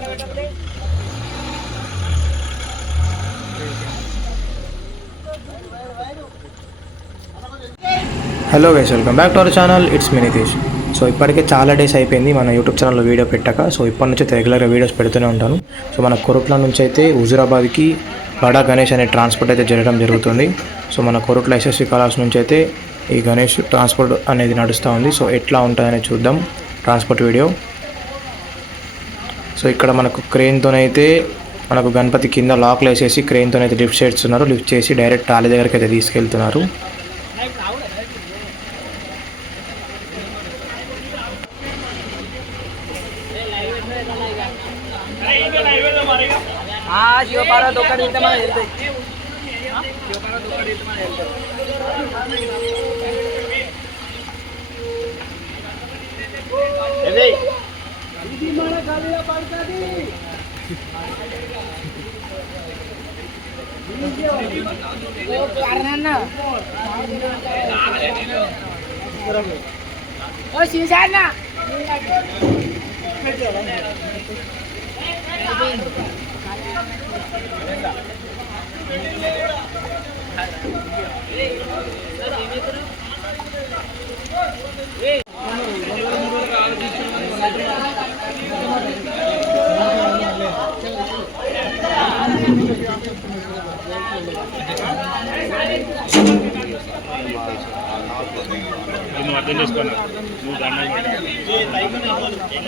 Hello guys, welcome back to our channel. It's me Nitish. So ఇప్పటికే చాలా days అయిపోయింది మన యూట్యూబ్ ఛానల్లో వీడియో పెట్టాక. సో ఇప్పటి నుంచి రెగ్యులర్గా వీడియోస్ పెడుతూనే ఉంటాను. సో మన కొరుట్ల నుంచి అయితే హుజూరాబాద్కి బడా గణేష్ అనే ట్రాన్స్పోర్ట్ అయితే జరగడం జరుగుతుంది. సో మన కొరుట్ల ఎస్ఎస్సి కళాస్ నుంచి అయితే ఈ గణేష్ ట్రాన్స్పోర్ట్ అనేది నడుస్తూ ఉంది. సో ఎట్లా ఉంటుందని చూద్దాం ట్రాన్స్పోర్ట్ వీడియో. సో ఇక్కడ మనకు క్రెయిన్తోనైతే మనకు గణపతి కింద లాక్లు వేసేసి క్రెయిన్తోనైతే లిఫ్ట్ చేస్తున్నారు. లిఫ్ట్ చేసి డైరెక్ట్ ట్రాలీ దగ్గరికి అయితే తీసుకెళ్తున్నారు. నువ్వు అర్థం చేసుకున్నా, నువ్వు దాన్ని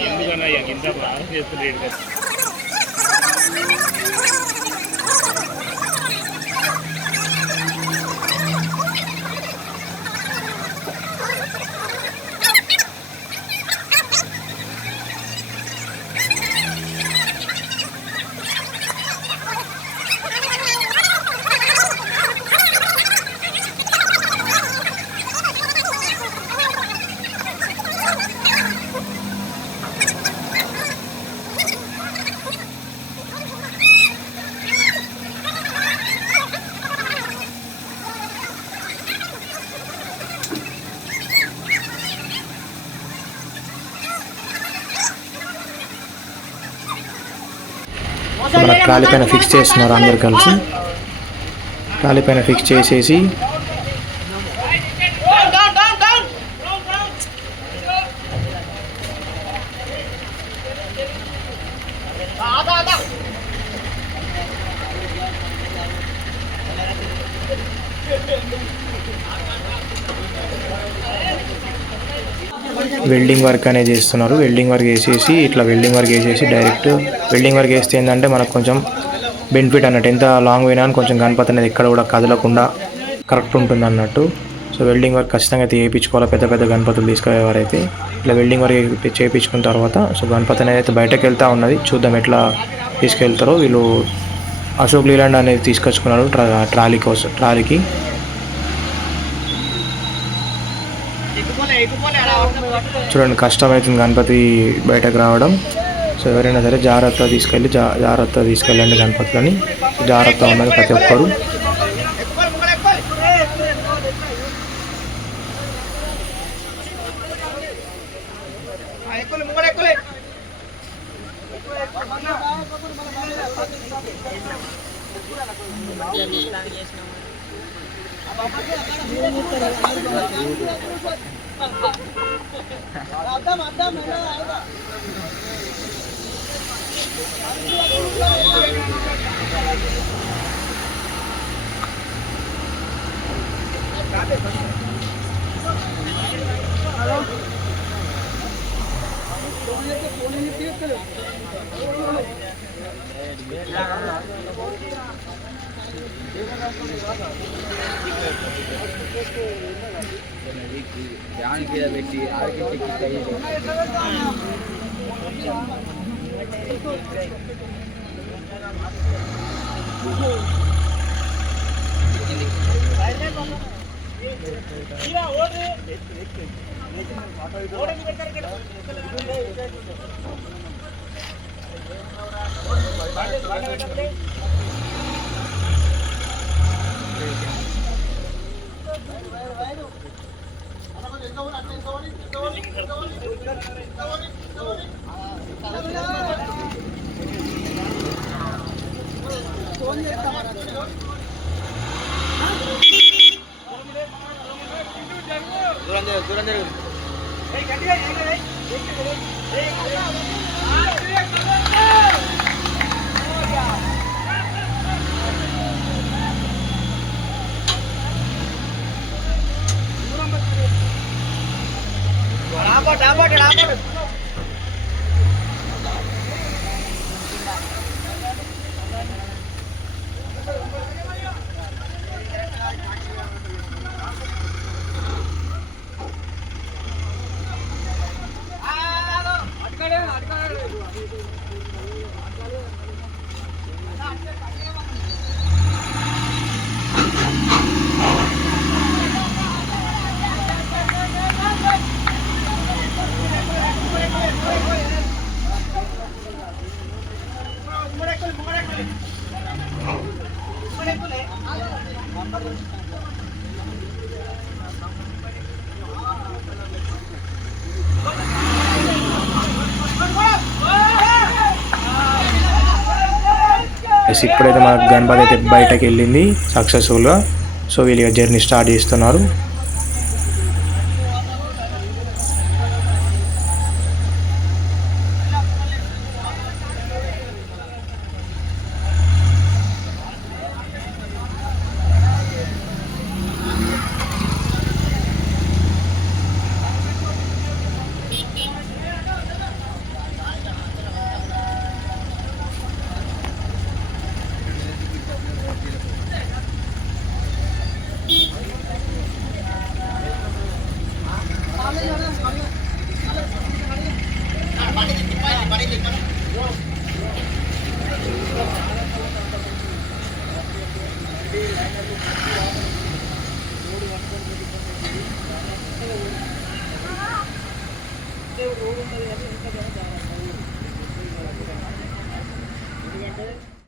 ఎందుకన్నా ఇంత బాగా చేస్తున్నాడు. మన ట్రాలీ పైన ఫిక్స్ చేస్తున్నారు. అందరు కలిసి ట్రాలీ పైన ఫిక్స్ చేసేసి వెల్డింగ్ వర్క్ అనేది చేస్తున్నారు. వెల్డింగ్ వర్క్ వేసేసి ఇట్లా వెల్డింగ్ వర్క్ వేసేసి డైరెక్ట్ వెల్డింగ్ వర్క్ వేస్తే ఏంటంటే మనకు కొంచెం బెనిఫిట్ అన్నట్టు. ఎంత లాంగ్ పోయినా కొంచెం గణపతి అనేది ఎక్కడ కూడా కదలకుండా కరెక్ట్ ఉంటుంది అన్నట్టు. సో వెల్డింగ్ వర్క్ ఖచ్చితంగా అయితే చేయించుకోవాలి. పెద్ద పెద్ద గణపతులు తీసుకునేవారైతే ఇట్లా వెల్డింగ్ వర్క్ చేయించుకున్న తర్వాత సో గణపతి అనేది అయితే బయటకు వెళ్తూ ఉన్నది. చూద్దాం ఎట్లా తీసుకెళ్తారో. వీళ్ళు అశోక్ లీలాండ్ అనేది తీసుకొచ్చుకున్నారు ట్రాలీకి. చూడండి, కష్టమవుతుంది గణపతి బయటకు రావడం. సో ఎవరైనా సరే జాగ్రత్తగా తీసుకెళ్ళండి గణపతులని. జాగ్రత్తగా ఉన్నది ప్రతి ఒక్కరు. ఇప్పుడైతే మనకు గణపతి అయితే బయటకు వెళ్ళింది సక్సెస్ఫుల్గా. సో వీళ్ళు జర్నీ స్టార్ట్ చేస్తున్నారు. రోడ్ ఉంటుంది కానీ ఎంత